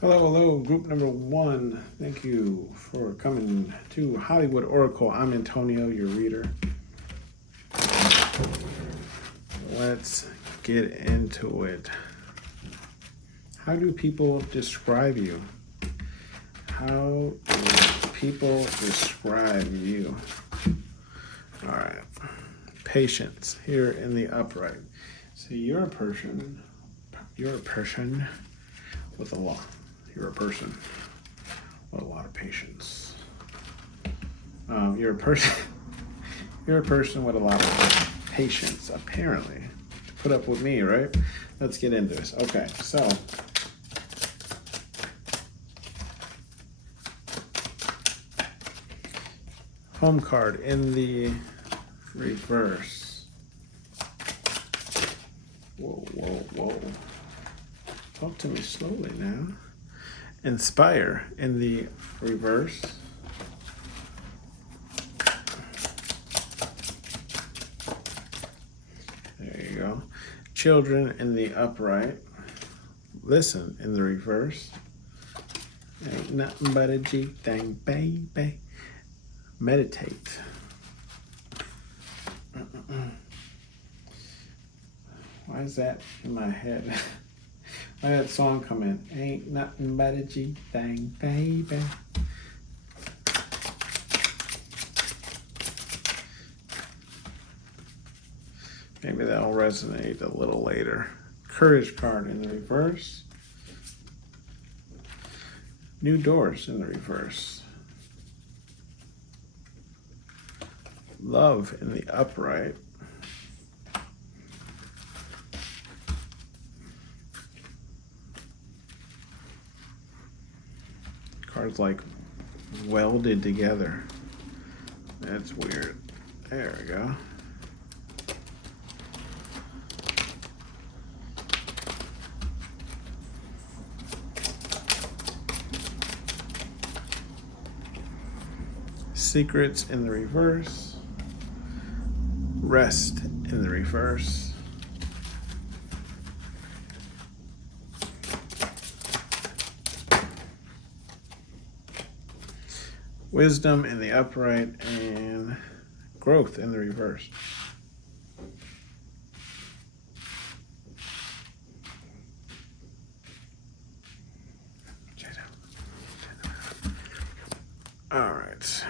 Hello, hello, group number one. Thank you for coming to Hollywood Oracle. I'm Antonio, your reader. Let's get into it. How do people describe you? How do people describe you? All right. Patience here in the upright. So you're a person with a lot. You're a person with a lot of patience. You're a person with a lot of patience, apparently, to put up with me, right? Let's get into this. Okay, so home card in the reverse. Whoa, whoa, whoa. Talk to me slowly now. Inspire in the reverse. There you go. Children in the upright. Listen in the reverse. Ain't nothing but a G thing, baby. Meditate. Why is that in my head? Why did that song come in? Ain't nothing but a G thing, baby. Maybe that'll resonate a little later. Courage card in the reverse. New doors in the reverse. Love in the upright. Cards like welded together. That's weird. There we go. Secrets in the reverse. Rest in the reverse. Wisdom in the upright and growth in the reverse. All right.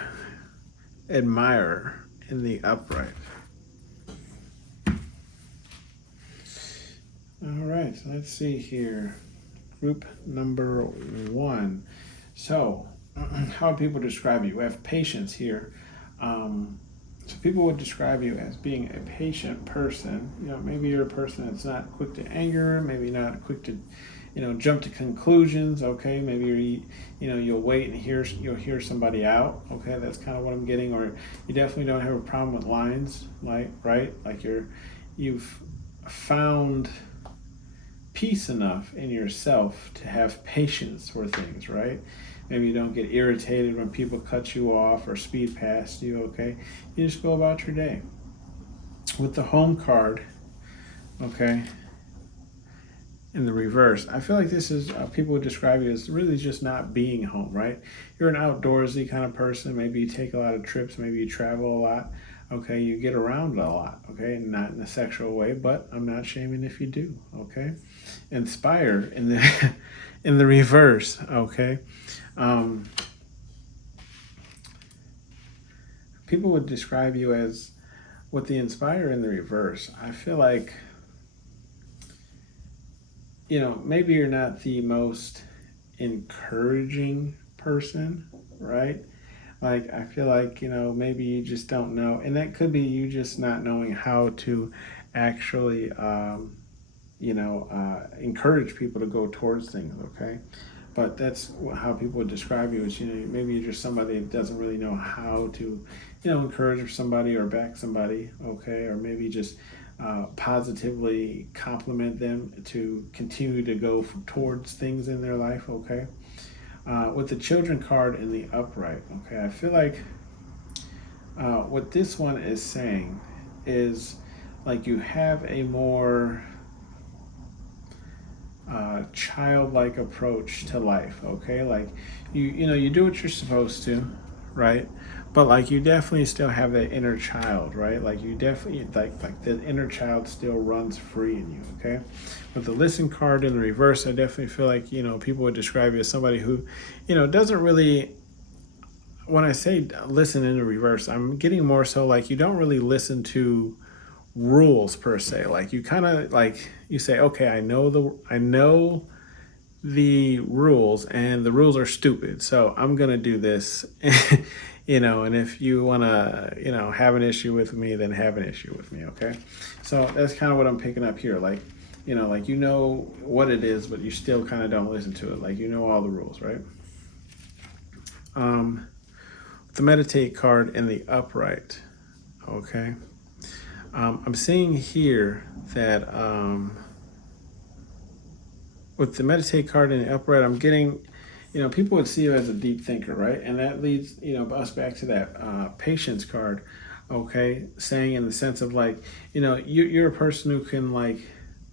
Admire in the upright. All right, so let's see here. Group number one. So, how people describe you? We have patience here. So people would describe you as being a patient person. You know, maybe you're a person that's not quick to anger, maybe not quick to, jump to conclusions. Okay, maybe you'll wait and you'll hear somebody out. Okay, that's kind of what I'm getting. Or you definitely don't have a problem with lines, like you've found peace enough in yourself to have patience for things, right? Maybe you don't get irritated when people cut you off or speed past you, okay? You just go about your day. With the home card, okay, in the reverse, I feel like this is, people would describe you as really just not being home, right? You're an outdoorsy kind of person. Maybe you take a lot of trips. Maybe you travel a lot. Okay, you get around a lot, okay? Not in a sexual way, but I'm not shaming if you do, okay? Inspire in the in the reverse, okay? People would describe you as, with the inspire in the reverse, I feel like, maybe you're not the most encouraging person, right? Like, I feel like, maybe you just don't know. And that could be you just not knowing how to actually, encourage people to go towards things, okay? but that's how people would describe you. Is, maybe you're just somebody that doesn't really know how to, encourage somebody or back somebody, okay, or maybe just positively compliment them to continue to go towards things in their life, okay. With the children card in the upright, okay, I feel like what this one is saying is like you have a more childlike approach to life, okay, like you do what you're supposed to, right, but like you definitely still have that inner child, right, like you definitely like the inner child still runs free in you, okay. With the listen card in the reverse, I definitely feel like people would describe you as somebody who doesn't really, when I say listen in the reverse, I'm getting more so like you don't really listen to rules per se. Like you kind of like you say, okay, I know the rules, and the rules are stupid, so I'm gonna do this. And if you want to have an issue with me, then have an issue with me, okay. So that's kind of what I'm picking up here, like like what it is, but you still kind of don't listen to it, like all the rules, right. The meditate card in the upright, okay. I'm seeing here that with the meditate card in the upright, I'm getting, people would see you as a deep thinker, right? And that leads, us back to that patience card, okay? Saying in the sense of like, you're a person who can like,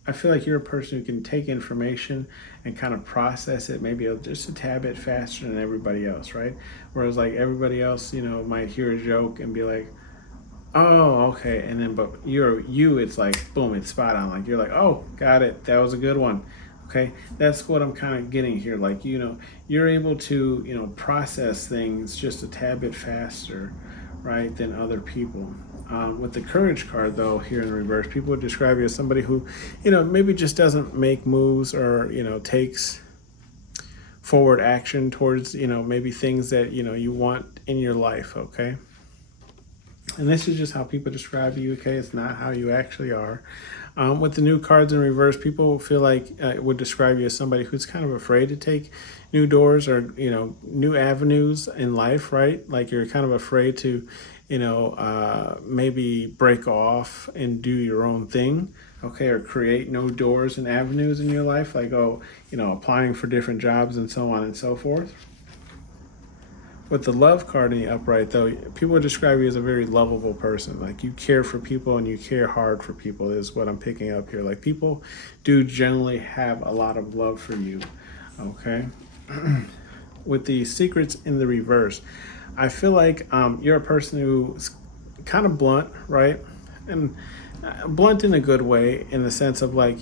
I feel like you're a person who can take information and kind of process it maybe just a tad bit faster than everybody else, right? Whereas like everybody else, might hear a joke and be like, oh, okay, and then but it's like boom, it's spot on. Like you're like, oh, got it, that was a good one. Okay, that's what I'm kind of getting here. Like you're able to process things just a tad bit faster, right, than other people. With the courage card though here in reverse, people would describe you as somebody who maybe just doesn't make moves or takes forward action towards maybe things that you want in your life, okay. And this is just how people describe you, okay? It's not how you actually are. With the new cards in reverse, people feel like would describe you as somebody who's kind of afraid to take new doors or, new avenues in life, right? Like you're kind of afraid to, maybe break off and do your own thing, okay? Or create new doors and avenues in your life, like, applying for different jobs and so on and so forth. With the love card in the upright, though, people would describe you as a very lovable person. Like you care for people and you care hard for people is what I'm picking up here. Like people do generally have a lot of love for you, okay? With the secrets in the reverse, I feel like you're a person who's kind of blunt, right? And blunt in a good way, in the sense of like,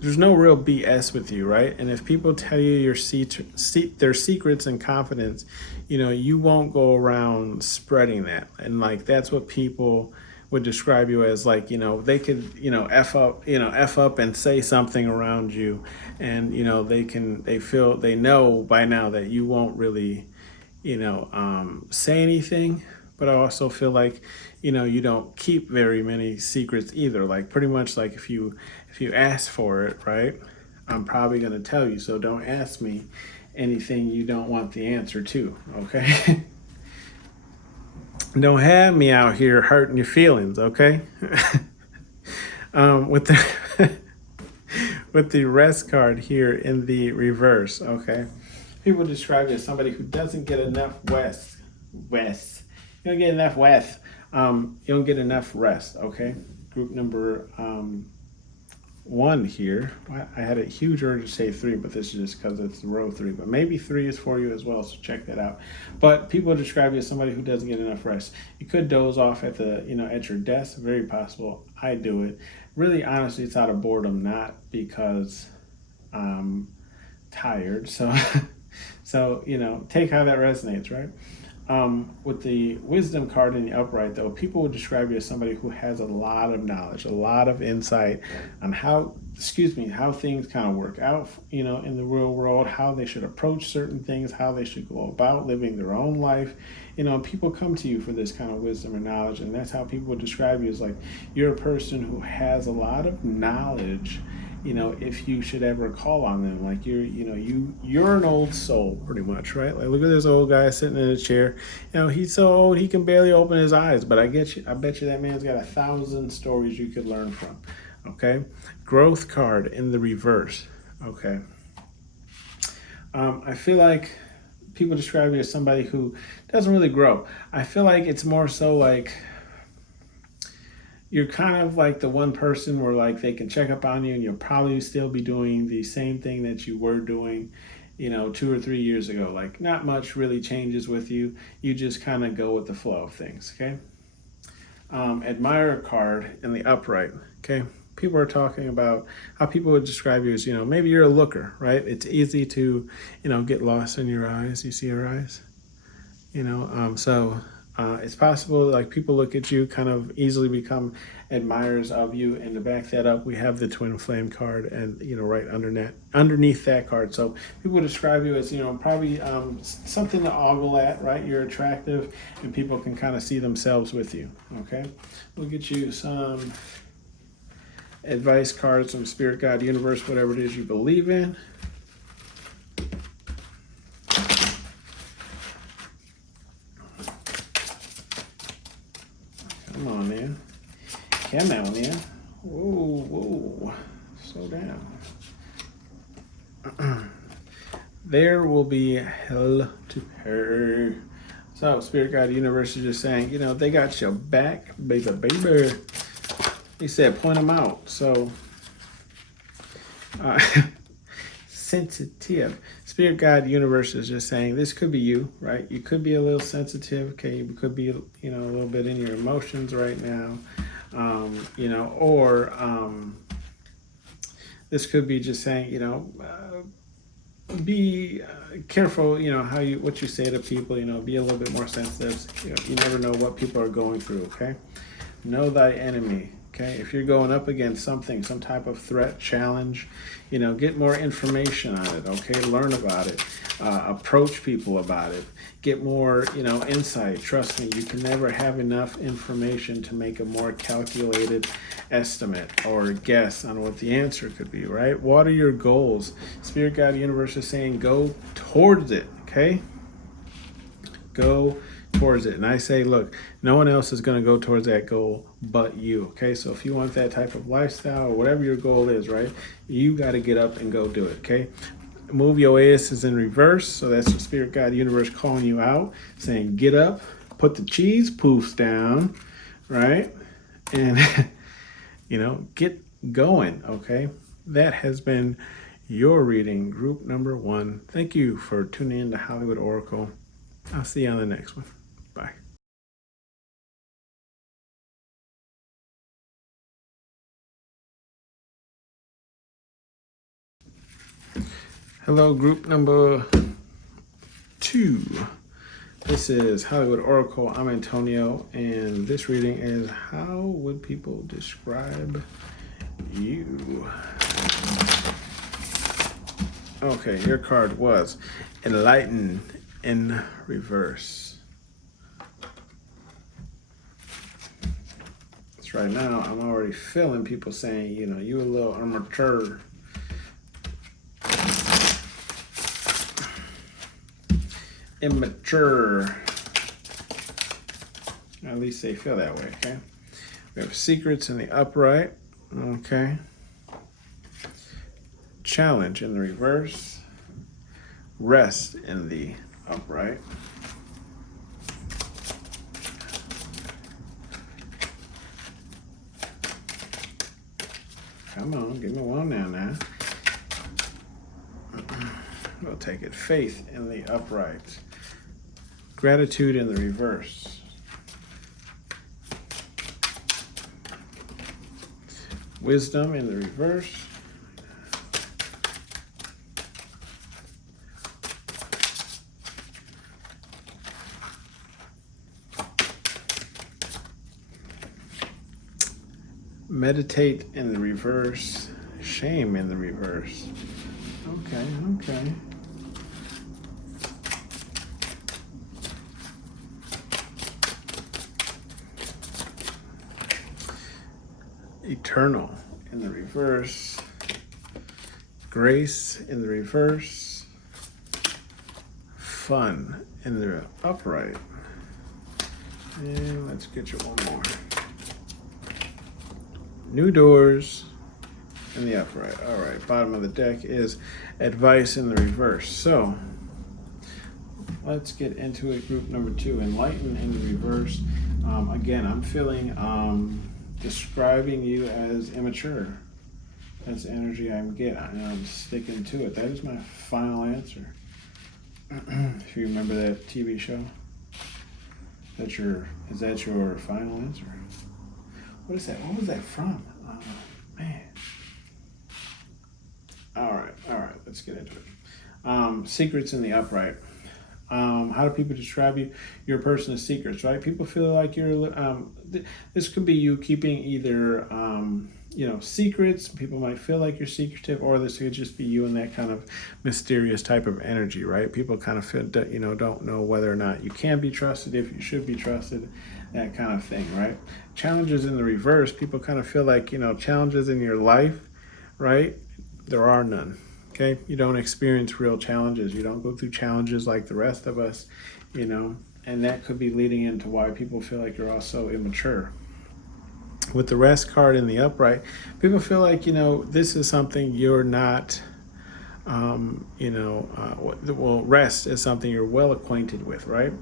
there's no real BS with you, right? And if people tell you their secrets and confidence, you won't go around spreading that. And like that's what people would describe you as. Like they could f up and say something around you, and they know by now that you won't really say anything. But I also feel like you don't keep very many secrets either. Like pretty much like if you ask for it, right, I'm probably going to tell you. So don't ask me anything you don't want the answer to, okay? Don't have me out here hurting your feelings, okay? With the with the rest card here in the reverse, okay? People describe you as somebody who doesn't get enough rest. You don't get enough rest. You don't get enough rest, okay? Group number 1 here. I had a huge urge to say 3, but this is just because it's row 3. But maybe 3 is for you as well, so check that out. But people describe you as somebody who doesn't get enough rest. You could doze off at at your desk. Very possible. I do it. Really, honestly, it's out of boredom, not because I'm tired. So, take how that resonates, right? With the wisdom card in the upright, though, people would describe you as somebody who has a lot of knowledge, a lot of insight on how things kind of work out, in the real world, how they should approach certain things, how they should go about living their own life. People come to you for this kind of wisdom and knowledge, and that's how people would describe you as like you're a person who has a lot of knowledge if you should ever call on them. Like you're an old soul pretty much, right? Like look at this old guy sitting in a chair. He's so old he can barely open his eyes, but I bet you that man's got 1,000 stories you could learn from. Okay, growth card in the reverse. Okay, I feel like people describe you as somebody who doesn't really grow. I feel like it's more so like you're kind of like the one person where like they can check up on you and you'll probably still be doing the same thing that you were doing 2 or 3 years ago. Like not much really changes with you. You just kind of go with the flow of things. Okay. Admirer card in the upright. Okay, people are talking about how people would describe you as maybe you're a looker, right? It's easy to get lost in your eyes. You see your eyes, so it's possible like people look at you, kind of easily become admirers of you. And to back that up, we have the twin flame card, and right underneath that card. So people describe you as probably something to ogle at, right? You're attractive, and people can kind of see themselves with you. Okay, we'll get you some advice cards from Spirit, God, Universe, whatever it is you believe in. Come on, man. Come on, man. Whoa. Slow down. There will be hell to pay. So, Spirit, God, Universe is just saying, they got your back, baby. He said, point them out. So, sensitive. Spirit, God, Universe is just saying this could be you, right? You could be a little sensitive. Okay, you could be, a little bit in your emotions right now, or this could be just saying, be careful, what you say to people. Be a little bit more sensitive. You never know what people are going through. Okay, know thy enemy. Okay, if you're going up against something, some type of threat, challenge, get more information on it. Okay, learn about it, approach people about it, get more, insight. Trust me, you can never have enough information to make a more calculated estimate or guess on what the answer could be, right? What are your goals? Spirit, God, Universe is saying go towards it, okay? Go towards it. And I say, look, no one else is going to go towards that goal but you. Okay, so if you want that type of lifestyle or whatever your goal is, right, you got to get up and go do it. Okay, move your ass is in reverse. So that's the Spirit, God, Universe calling you out, saying get up, put the cheese poofs down, right, and get going. Okay, that has been your reading, group number 1. Thank you for tuning in to Hollywood Oracle. I'll see you on the next one. Bye. Hello, group number 2. This is Hollywood Oracle. I'm Antonio, and this reading is how would people describe you? Okay, your card was Enlighten in reverse. Right now, I'm already feeling people saying, you a little immature. Immature. At least they feel that way, okay? We have secrets in the upright, okay? Challenge in the reverse. Rest in the upright. Come on, give me one now. We'll take it. Faith in the upright. Gratitude in the reverse. Wisdom in the reverse. Meditate in the reverse. Shame in the reverse. Okay. Eternal in the reverse. Grace in the reverse. Fun in the upright. And let's get you one more. New doors in the upright. All right, bottom of the deck is advice in the reverse. So let's get into it. Group number 2, enlighten in the reverse. Again, I'm feeling describing you as immature. That's the energy I'm getting. I'm sticking to it. That is my final answer. If you remember that TV show, is that your final answer? What is that? What was that from? Man. All right. Let's get into it. Secrets in the upright. How do people describe you? You're a person of secrets, right? People feel like you're. This could be you keeping either, secrets. People might feel like you're secretive, or this could just be you in that kind of mysterious type of energy, right? People kind of feel, don't know whether or not you can be trusted, if you should be trusted, that kind of thing, right? Challenges in the reverse. People kind of feel like, challenges in your life, right? There are none. Okay, you don't experience real challenges. You don't go through challenges like the rest of us, and that could be leading into why people feel like you're also immature. With the rest card in the upright, people feel like, this is something you're not, rest is something you're well acquainted with, right?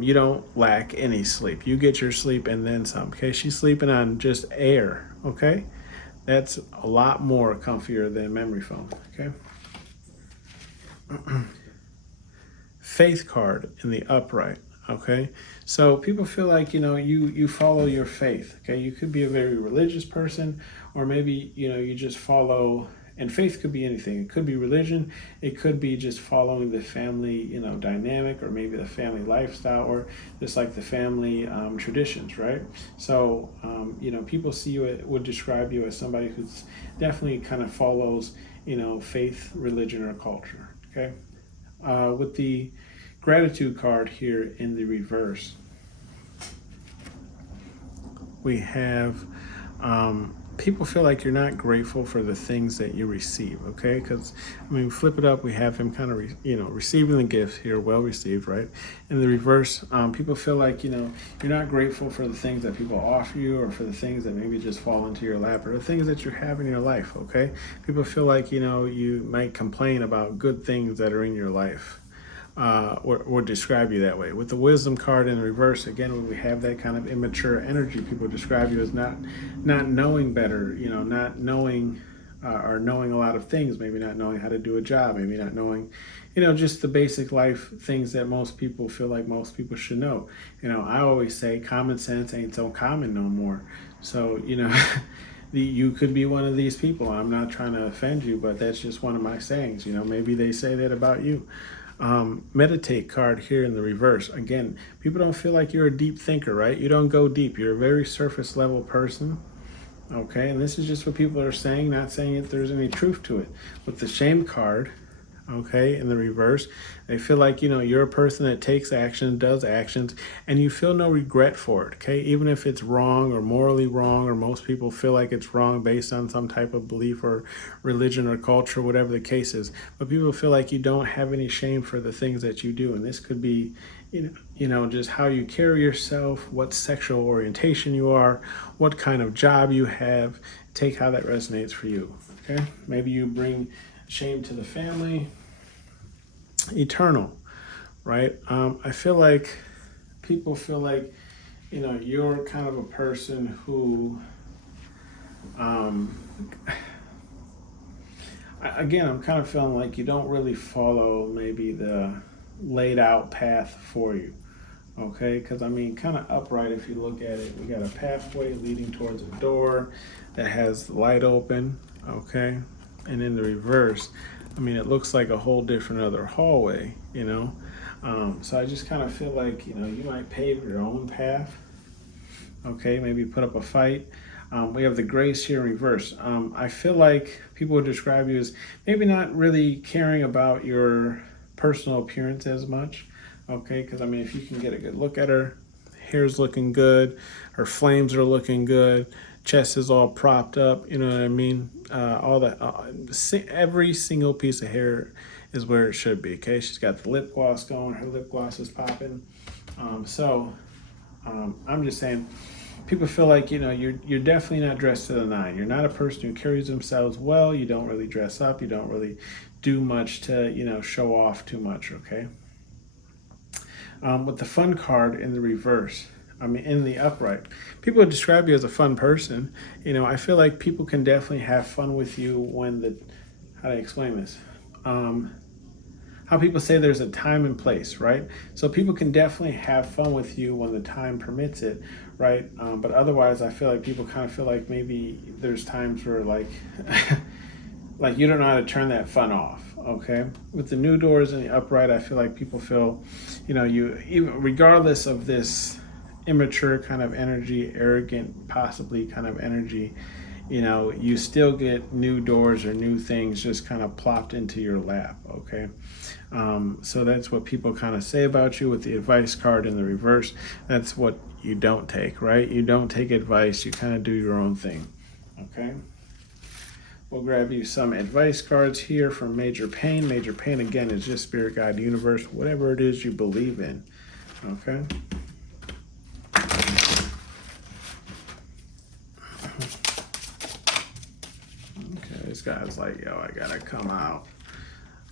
You don't lack any sleep. You get your sleep and then some, okay? She's sleeping on just air, okay? That's a lot more comfier than memory foam, okay? Faith card in the upright, okay? So people feel like, you follow your faith, okay? You could be a very religious person, or maybe, you just follow, and faith could be anything. It could be religion. It could be just following the family, dynamic, or maybe the family lifestyle, or just like the family traditions, right? So, people see you, would describe you as somebody who's definitely kind of follows, faith, religion, or culture, okay? With the gratitude card here in the reverse, we have people feel like you're not grateful for the things that you receive, okay? Because, flip it up, we have him kind of, receiving the gifts here, well received, right? In the reverse, people feel like, you're not grateful for the things that people offer you, or for the things that maybe just fall into your lap, or the things that you have in your life, okay? People feel like, you might complain about good things that are in your life. Or describe you that way. With the wisdom card in reverse, again, when we have that kind of immature energy, people describe you as not knowing better, not knowing or knowing a lot of things, maybe not knowing how to do a job, maybe not knowing, just the basic life things that most people feel like most people should know. I always say common sense ain't so common no more. So, you could be one of these people. I'm not trying to offend you, but that's just one of my sayings. Maybe they say that about you. Meditate card here in the reverse. Again, people don't feel like you're a deep thinker, right? You don't go deep. You're a very surface level person. Okay, and this is just what people are saying, not saying that there's any truth to it. With the shame card, okay, in the reverse, they feel like, you're a person that takes action, does actions, and you feel no regret for it, okay? Even if it's wrong or morally wrong, or most people feel like it's wrong based on some type of belief or religion or culture, whatever the case is. But people feel like you don't have any shame for the things that you do, and this could be, just how you carry yourself, what sexual orientation you are, what kind of job you have. Take how that resonates for you, okay? Maybe you bring shame to the family. Eternal, right? I feel like people feel like, you're kind of a person who, again, I'm kind of feeling like you don't really follow maybe the laid out path for you, okay? Because kind of upright, if you look at it, we got a pathway leading towards a door that has the light open, okay? And in the reverse, it looks like a whole different other hallway, so I just kind of feel like, you might pave your own path, okay? Maybe put up a fight. We have the grace here in reverse. I feel like people would describe you as maybe not really caring about your personal appearance as much, okay? Because, if you can get a good look at her, hair's looking good, her flames are looking good, chest is all propped up. You know what I mean? All that, every single piece of hair is where it should be. Okay, she's got the lip gloss going. Her lip gloss is popping. I'm just saying, people feel like, you know, you're definitely not dressed to the nine. You're not a person who carries themselves well. You don't really dress up. You don't really do much to, you know, show off too much. Okay. With the fun card in the reverse, I mean, in the upright, people would describe you as a fun person. You know, I feel like people can definitely have fun with you when how do I explain this? How people say there's a time and place, right? So people can definitely have fun with you when the time permits it, right? But otherwise, I feel like people kind of feel like maybe there's times where like, like you don't know how to turn that fun off. Okay, with the new doors and the upright, I feel like people feel, you know, you even regardless of this immature kind of energy, arrogant, possibly kind of energy, you know, you still get new doors or new things just kind of plopped into your lap. Okay. So that's what people kind of say about you with the advice card in the reverse. That's what you don't take, right? You don't take advice. You kind of do your own thing. Okay. We'll grab you some advice cards here from Major Pain. Major Pain, again, is just spirit, guide, universe, whatever it is you believe in. Okay. Okay, this guy's like, yo, I gotta come out.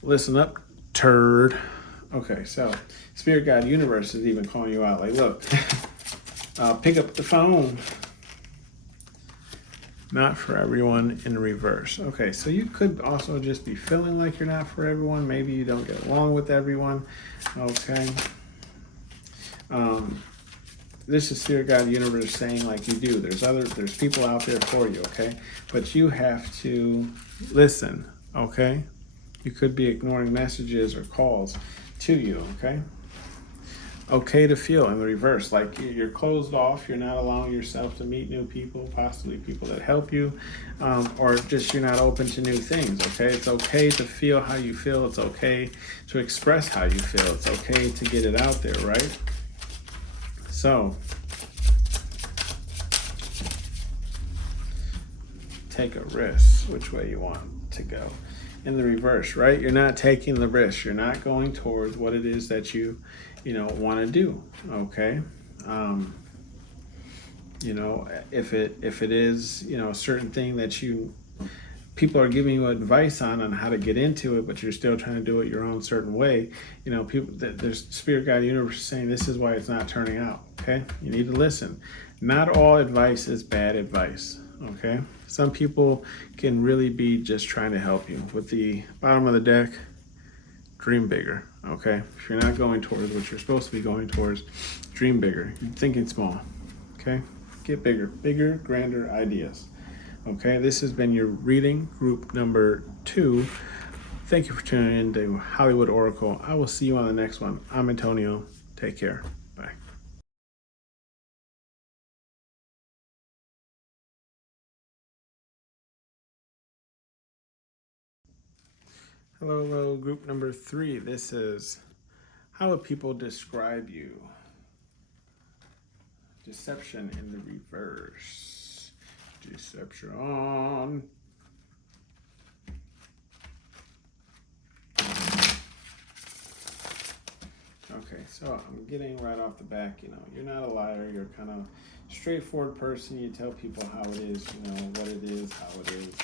Listen up, turd. Okay, so spirit, guide, universe is even calling you out. Like, look, pick up the phone. Not for everyone in reverse. Okay, so you could also just be feeling like you're not for everyone. Maybe you don't get along with everyone. Okay. This is Spirit Guide Universe saying like you do. There's people out there for you, okay? But you have to listen, okay? You could be ignoring messages or calls to you, okay? Okay to feel in the reverse, like you're closed off, you're not allowing yourself to meet new people, possibly people that help you, or just you're not open to new things. Okay, it's okay to feel how you feel. It's okay to express how you feel. It's okay to get it out there, right? So take a risk which way you want to go. In the reverse, right? You're not taking the risk. You're not going towards what it is that you want to do. Okay. You know, if it is, you know, a certain thing that people are giving you advice on how to get into it, but you're still trying to do it your own certain way. You know, there's Spirit Guide Universe saying this is why it's not turning out. Okay. You need to listen. Not all advice is bad advice. Okay. Some people can really be just trying to help you. With the bottom of the deck, dream bigger. Okay. If you're not going towards what you're supposed to be going towards, dream bigger. You're thinking small. Okay. Get bigger, grander ideas. Okay. This has been your reading group number 2. Thank you for tuning in to Hollywood Oracle. I will see you on the next one. I'm Antonio. Take care. Bye. Hello, group number 3. This is how would people describe you? Deception in the reverse. Deception. Okay, so I'm getting right off the back, you know, you're not a liar. You're kind of straightforward person. You tell people how it is, you know, what it is, how it is.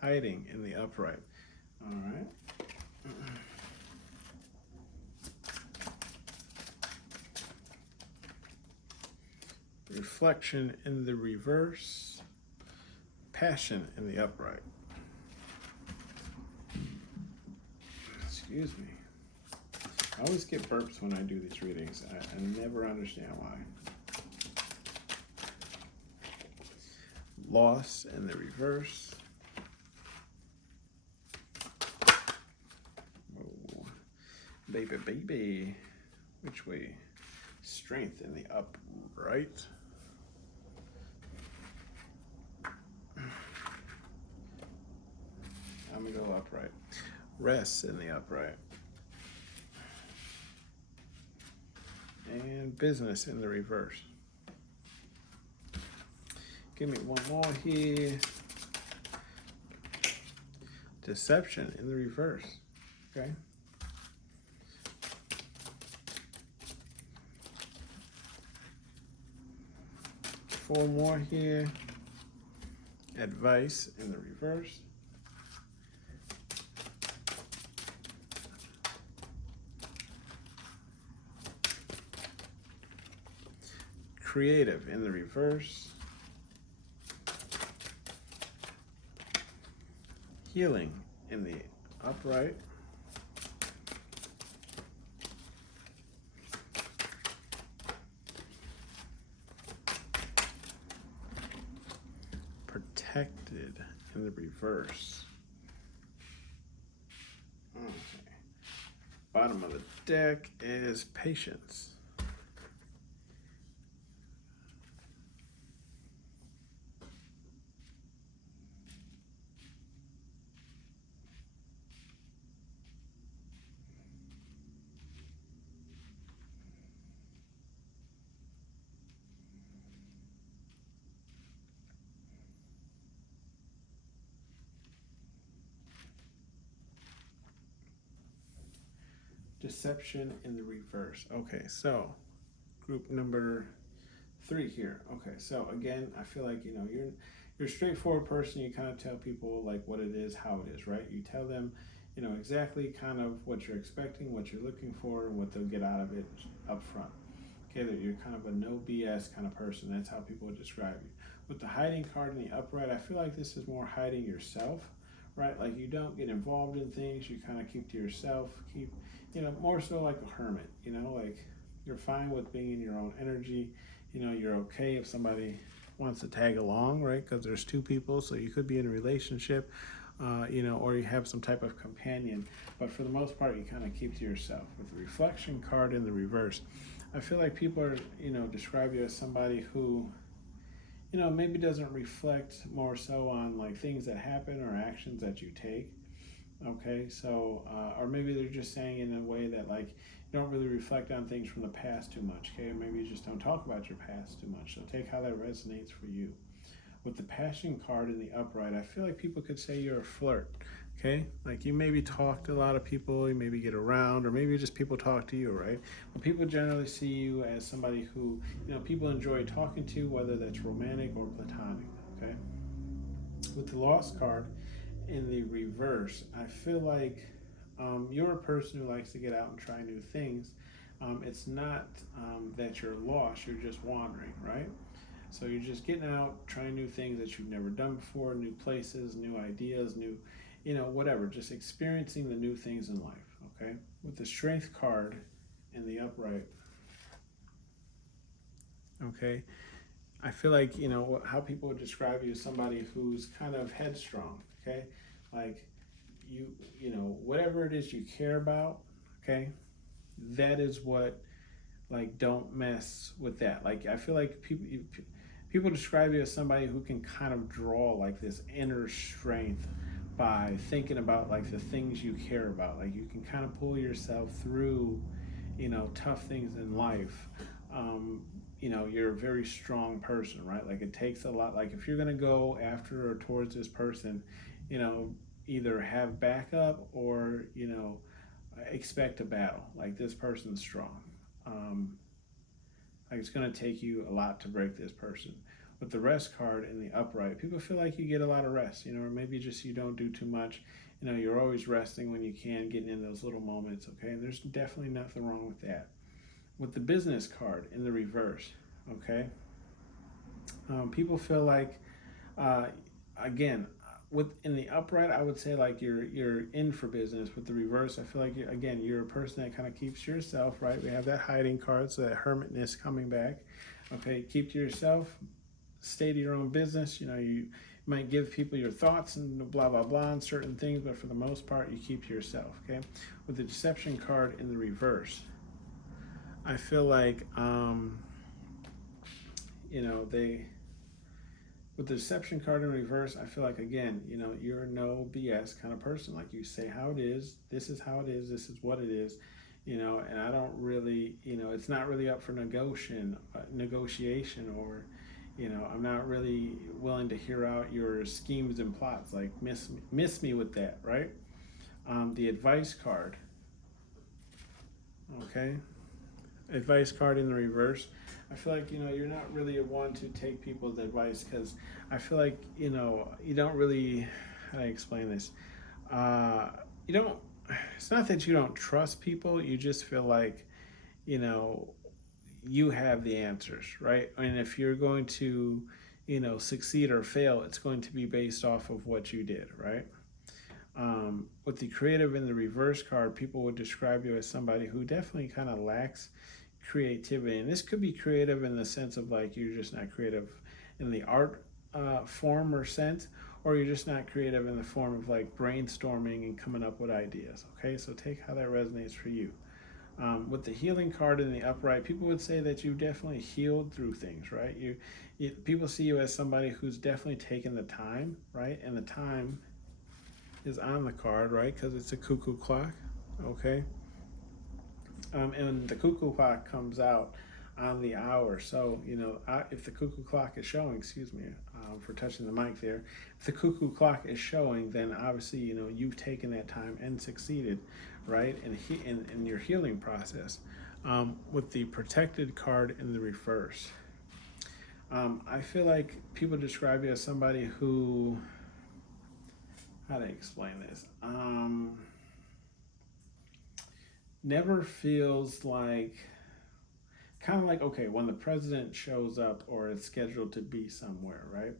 Hiding in the upright. All right. Reflection in the reverse. Passion in the upright. Excuse me. I always get burps when I do these readings. I never understand why. Loss in the reverse. Oh, baby. Which way? Strength in the upright. I'm gonna go upright. Rest in the upright. And business in the reverse. Give me one more here. Deception in the reverse. Okay. Four more here. Advice in the reverse. Creative in the reverse. Healing in the upright. Protected in the reverse. Okay. Bottom of the deck is patience. Deception in the reverse. Okay, so group number 3 here. Okay, so again, I feel like you're a straightforward person. You kind of tell people like what it is, how it is, right? You tell them, exactly kind of what you're expecting, what you're looking for, and what they'll get out of it up front. Okay, that you're kind of a no BS kind of person. That's how people would describe you. With the hiding card in the upright, I feel like this is more hiding yourself, right? Like you don't get involved in things. You kind of keep to yourself. Keep, more so like a hermit. Like you're fine with being in your own energy. You're okay if somebody wants to tag along, right? Because there's two people, so you could be in a relationship, or you have some type of companion. But for the most part, you kind of keep to yourself. With the reflection card in the reverse, I feel like people are, describe you as somebody who, maybe doesn't reflect more so on like things that happen or actions that you take. Okay, so, or maybe they're just saying in a way that like you don't really reflect on things from the past too much, okay? Or maybe you just don't talk about your past too much. So take how that resonates for you. With the passion card in the upright, I feel like people could say you're a flirt, okay? Like you maybe talk to a lot of people, you maybe get around, or maybe just people talk to you, right? But people generally see you as somebody who, people enjoy talking to, whether that's romantic or platonic, okay? With the lost card in the reverse, I feel like you're a person who likes to get out and try new things. It's not that you're lost, you're just wandering, right? So you're just getting out, trying new things that you've never done before, new places, new ideas, new, whatever, just experiencing the new things in life, okay? With the strength card in the upright, okay, I feel like, how people would describe you as somebody who's kind of headstrong, okay? Like whatever it is you care about, okay, that is what, like, don't mess with that. Like, I feel like people describe you as somebody who can kind of draw like this inner strength by thinking about like the things you care about. Like you can kind of pull yourself through, tough things in life. You're a very strong person, right? Like it takes a lot. Like if you're gonna go after or towards this person, either have backup or expect a battle. Like this person's strong. Like it's going to take you a lot to break this person. With the rest card in the upright, people feel like you get a lot of rest, or maybe just you don't do too much. You're always resting when you can, getting in those little moments, okay? And there's definitely nothing wrong with that. With the business card in the reverse, okay? People feel like, again, in the upright, I would say like you're in for business. With the reverse, I feel like you're a person that kind of keeps to yourself, right? We have that hiding card, so that hermitness coming back. Okay, keep to yourself, stay to your own business. You might give people your thoughts and blah blah blah on certain things, but for the most part, you keep to yourself. Okay, with the deception card in the reverse, I feel like they. With the deception card in reverse, I feel like, again, you're a no BS kind of person. Like you say how it is, this is how it is, this is what it is, and I don't really, it's not really up for negotiation or, I'm not really willing to hear out your schemes and plots. Like miss me with that, right? The advice card, okay? Advice card in the reverse. I feel like you're not really a one to take people's advice, because I feel like you don't really, how do I explain this? You don't. It's not that you don't trust people. You just feel like you know you have the answers, right? And if you're going to succeed or fail, it's going to be based off of what you did, right? With the creative in the reverse card, people would describe you as somebody who definitely kind of lacks creativity. And this could be creative in the sense of like you're just not creative in the art form or sense, or you're just not creative in the form of like brainstorming and coming up with ideas. Okay, so take how that resonates for you. With the healing card in the upright, people would say that you've definitely healed through things, right? People see you as somebody who's definitely taken the time, right? And the time is on the card, right? Because it's a cuckoo clock, okay? And the cuckoo clock comes out on the hour. So, if the cuckoo clock is showing, excuse me for touching the mic there, if the cuckoo clock is showing, then obviously, you've taken that time and succeeded, right? In your healing process. With the protected card in the reverse, I feel like people describe you as somebody who, how to explain this? Never feels like, kind of like, okay, when the president shows up or is scheduled to be somewhere, right?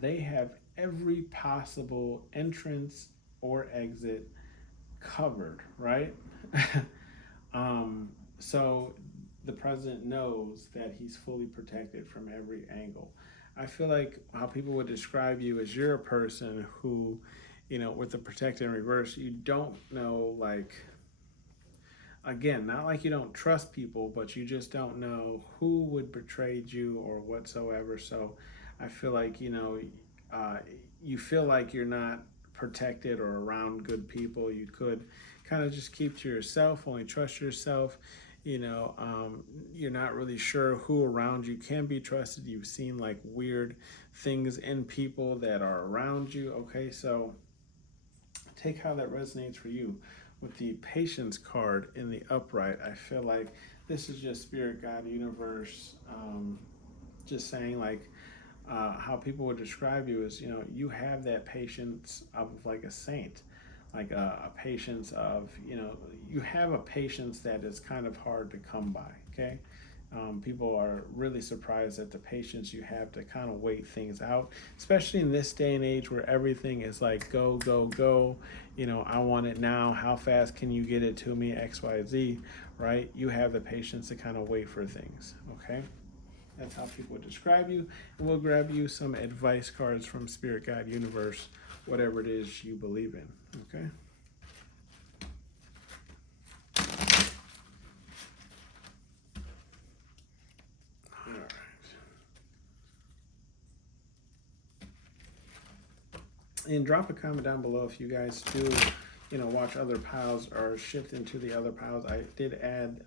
They have every possible entrance or exit covered, right? So the president knows that he's fully protected from every angle. I feel like how people would describe you is you're a person who, with the protect in reverse, you don't know, like, again, not like you don't trust people, but you just don't know who would betray you or whatsoever. So I feel like, you feel like you're not protected or around good people. You could kind of just keep to yourself, only trust yourself. You're not really sure who around you can be trusted. You've seen like weird things in people that are around you. Okay, so take how that resonates for you. With the patience card in the upright, I feel like this is just spirit, God, universe, just saying like how people would describe you is, you have that patience of like a saint, like a patience of, you have a patience that is kind of hard to come by, okay? People are really surprised at the patience you have to kind of wait things out, especially in this day and age where everything is like go, go, go. I want it now. How fast can you get it to me? X, Y, Z, right? You have the patience to kind of wait for things, okay? That's how people would describe you. And we'll grab you some advice cards from Spirit, God, Universe, whatever it is you believe in, okay? And drop a comment down below if you guys do, watch other piles or shift into the other piles. I did add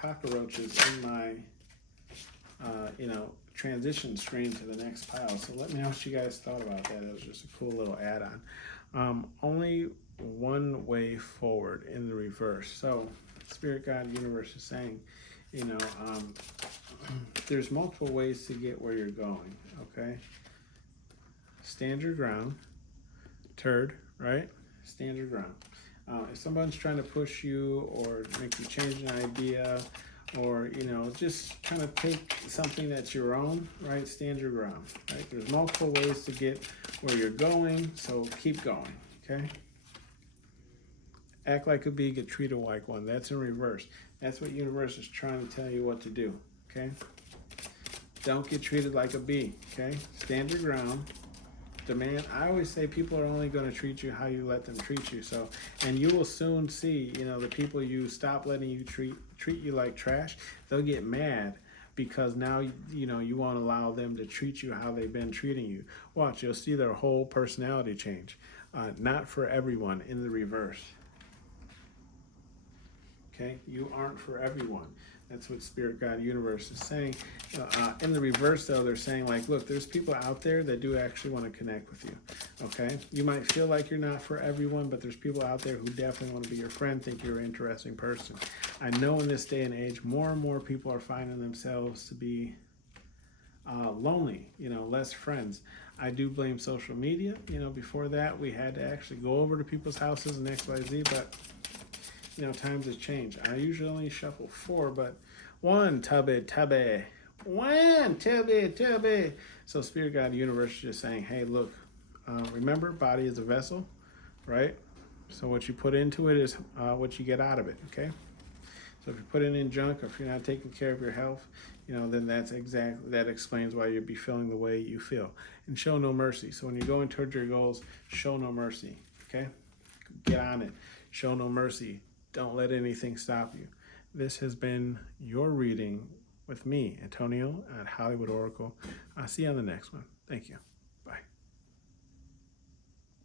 cockroaches in my, transition screen to the next pile. So let me know what you guys thought about that. It was just a cool little add-on. Only one way forward in the reverse. So Spirit, God, Universe is saying, there's multiple ways to get where you're going, okay? Stand your ground. Turd, right? Stand your ground. If someone's trying to push you or make you change an idea, or just kind of take something that's your own, right? Stand your ground, right? There's multiple ways to get where you're going, so keep going, okay? Act like a bee, get treated like one. That's in reverse. That's what universe is trying to tell you what to do, okay? Don't get treated like a bee, okay? Stand your ground. Demand. I always say people are only going to treat you how you let them treat you. So, and you will soon see, the people you stop letting you treat you like trash, they'll get mad because now you won't allow them to treat you how they've been treating you. Watch, you'll see their whole personality change. Not for everyone in the reverse. Okay, you aren't for everyone. That's what Spirit, God, Universe is saying. In the reverse, though, they're saying, like, look, there's people out there that do actually want to connect with you. Okay, you might feel like you're not for everyone, but there's people out there who definitely want to be your friend, think you're an interesting person. I know in this day and age, more and more people are finding themselves to be lonely, less friends. I do blame social media. Before that, we had to actually go over to people's houses and XYZ, but times have changed. I usually only shuffle 4, but 1, tubby. 1, tubby. So Spirit, God, Universe is just saying, hey, look, remember, body is a vessel, right? So what you put into it is what you get out of it, okay? So if you're putting in junk, or if you're not taking care of your health, then that explains why you'd be feeling the way you feel. And show no mercy. So when you're going towards your goals, show no mercy, okay? Get on it. Show no mercy. Don't let anything stop you. This has been your reading with me, Antonio, at Hollywood Oracle. I'll see you on the next one. Thank you.